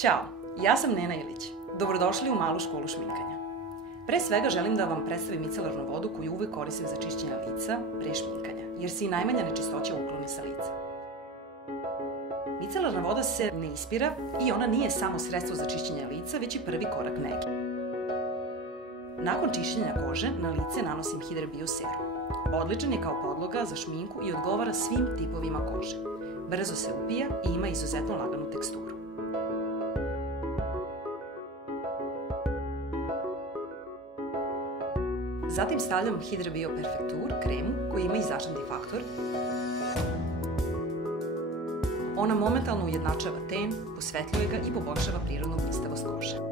Ćao, ja sam Nena Ilić. Dobrodošli u malu školu šminkanja. Pre svega želim da vam predstavim micelarnu vodu koju uvek koristim za čišćenje lica pre šminkanja, jer se i najmanja nečistoća ukloni sa lica. Micelarna voda se ne ispira i ona nije samo sredstvo za čišćenje lica, već i prvi korak nege. Nakon čišćenja kože na lice nanosim Hydra Bio serum. Odličan je kao podloga za šminku i odgovara svim tipovima kože. Brzo se upija i ima izuzetno laganu teksturu. Zatim stavljam Hydra Bio Perfektur kremu koji ima i zaštitni faktor. Ona momentalno ujednačava ten, posvetljuje ga i poboljšava prirodnu blistavost kože.